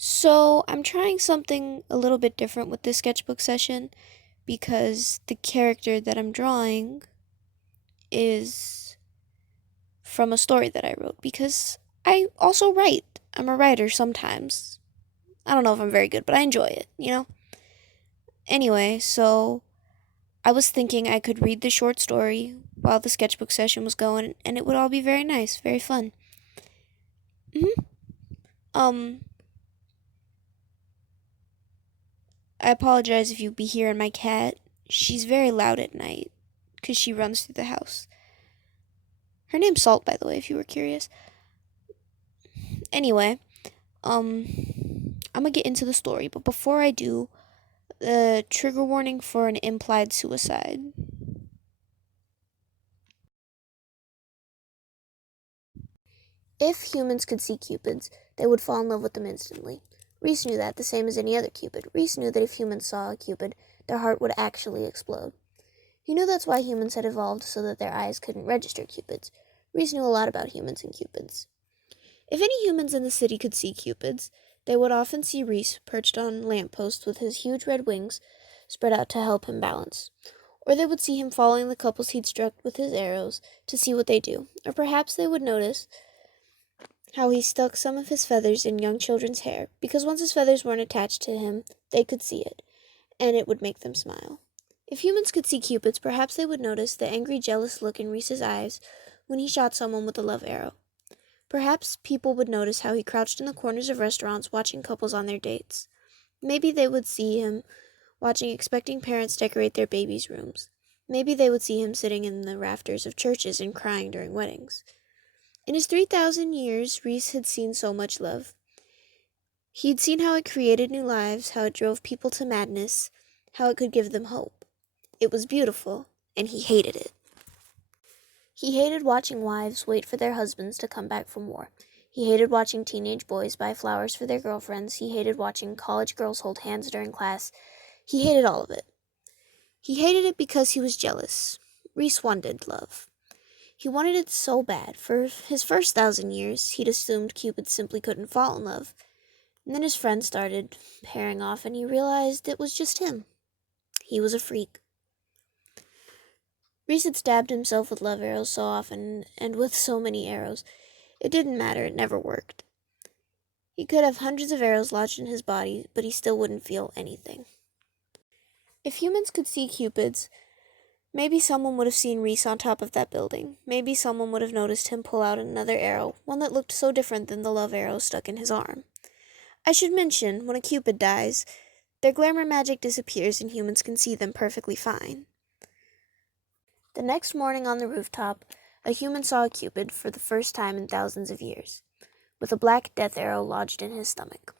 So, I'm trying something a little bit different with this sketchbook session because the character that I'm drawing is from a story that I wrote because I also write. I'm a writer sometimes. I don't know if I'm very good, but I enjoy it? Anyway, so I was thinking I could read the short story while the sketchbook session was going and it would all be very nice, very fun. Mhm. Um I apologize if you be hearing my cat. She's very loud at night because she runs through the house. Her name's Salt, by the way, if you were curious. Anyway, um, I'm gonna get into the story, but before I do, the trigger warning for an implied suicide. If humans could see cupids, they would fall in love with them instantly. Reese knew that, the same as any other cupid. Reese knew that if humans saw a cupid, their heart would actually explode. He knew that's why humans had evolved so that their eyes couldn't register cupids. Reese knew a lot about humans and cupids. If any humans in the city could see cupids, they would often see Reese perched on lampposts with his huge red wings spread out to help him balance. Or they would see him following the couples he'd struck with his arrows to see what they do. Or perhaps they would notice how he stuck some of his feathers in young children's hair, because once his feathers weren't attached to him, they could see it, and it would make them smile. If humans could see cupids, perhaps they would notice the angry, jealous look in Reese's eyes when he shot someone with a love arrow. Perhaps people would notice how he crouched in the corners of restaurants watching couples on their dates. Maybe they would see him watching expecting parents decorate their babies' rooms. Maybe they would see him sitting in the rafters of churches and crying during weddings. In his 3,000 years, Reese had seen so much love. He'd seen how it created new lives, how it drove people to madness, how it could give them hope. It was beautiful, and he hated it. He hated watching wives wait for their husbands to come back from war. He hated watching teenage boys buy flowers for their girlfriends. He hated watching college girls hold hands during class. He hated all of it. He hated it because he was jealous. Reese wanted love. He wanted it so bad. For his first 1,000 years, he'd assumed Cupid simply couldn't fall in love. And then his friends started pairing off, and he realized it was just him. He was a freak. Reese had stabbed himself with love arrows so often, and with so many arrows. It didn't matter, it never worked. He could have hundreds of arrows lodged in his body, but he still wouldn't feel anything. If humans could see cupids, maybe someone would have seen Reese on top of that building. Maybe someone would have noticed him pull out another arrow, one that looked so different than the love arrow stuck in his arm. I should mention, when a cupid dies, their glamour magic disappears and humans can see them perfectly fine. The next morning on the rooftop, a human saw a cupid for the first time in thousands of years, with a black death arrow lodged in his stomach.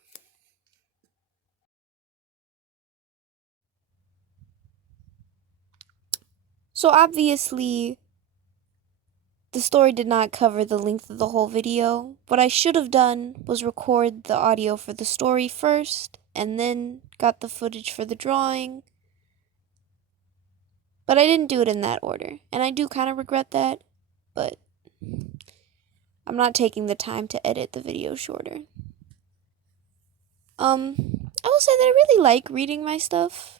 So obviously, the story did not cover the length of the whole video. What I should have done was record the audio for the story first, and then got the footage for the drawing. But I didn't do it in that order, and I do kind of regret that, but I'm not taking the time to edit the video shorter. I will say that I really like reading my stuff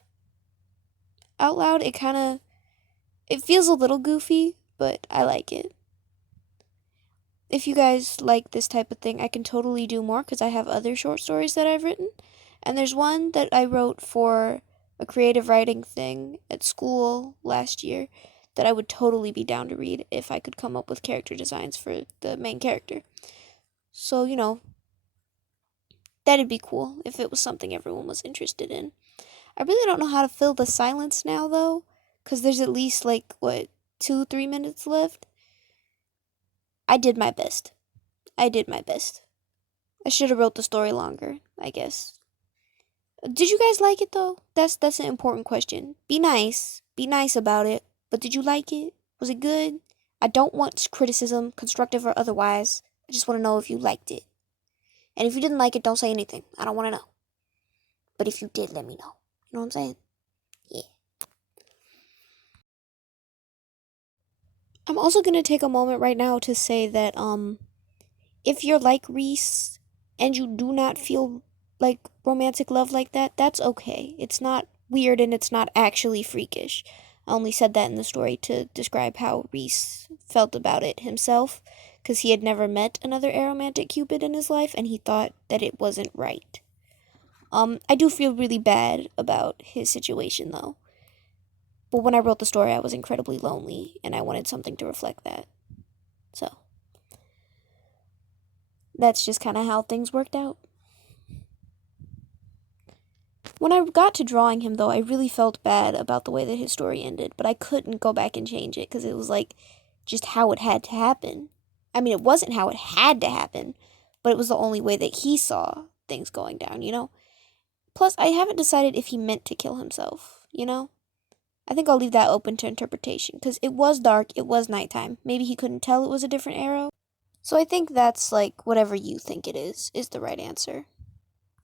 out loud. It feels a little goofy, but I like it. If you guys like this type of thing, I can totally do more because I have other short stories that I've written. And there's one that I wrote for a creative writing thing at school last year that I would totally be down to read if I could come up with character designs for the main character. So, that'd be cool if it was something everyone was interested in. I really don't know how to fill the silence now, though, because there's at least, 2, 3 minutes left. I did my best. I did my best. I should have wrote the story longer, I guess. Did you guys like it though? That's an important question. Be nice. Be nice about it. But did you like it? Was it good? I don't want criticism, constructive or otherwise. I just want to know if you liked it. And if you didn't like it, don't say anything. I don't want to know. But if you did, let me know. You know what I'm saying? Yeah. I'm also going to take a moment right now to say that if you're like Reese and you do not feel like romantic love like that, that's okay. It's not weird and it's not actually freakish. I only said that in the story to describe how Reese felt about it himself, because he had never met another aromantic Cupid in his life and he thought that it wasn't right. I do feel really bad about his situation though. But when I wrote the story, I was incredibly lonely and I wanted something to reflect that. So, that's just kind of how things worked out. When I got to drawing him, though, I really felt bad about the way that his story ended, but I couldn't go back and change it because it was like just how it had to happen. I mean, it wasn't how it had to happen, but it was the only way that he saw things going down, you know? Plus, I haven't decided if he meant to kill himself, you know? I think I'll leave that open to interpretation because it was dark, it was nighttime. Maybe he couldn't tell it was a different arrow. So I think that's like whatever you think it is the right answer.